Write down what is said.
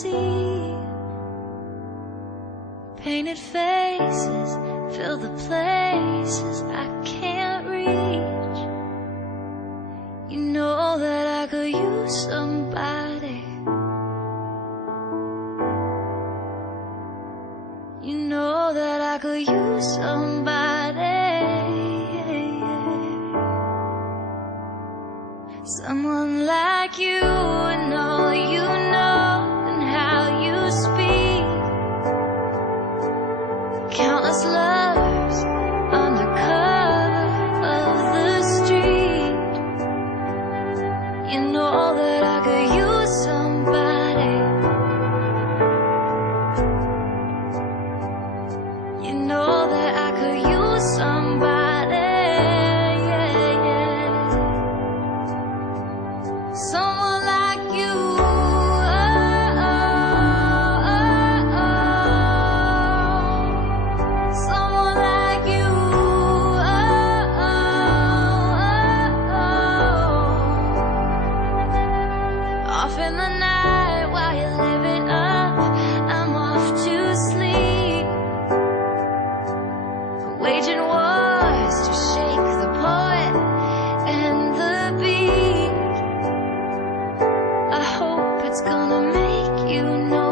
see. Painted faces fill the places I can't reach. You know that I could use somebody. You know that I could use somebody. Someone like you and all you know and how you speak. Countless lovers on the cover of the street. You know that I could use somebody. You know that I could use somebody. Someone like you. Someone like you. Off in the night while you're living up, I'm off to sleep, waging wars to shake the poet and the beat. I hope it's gonna make you know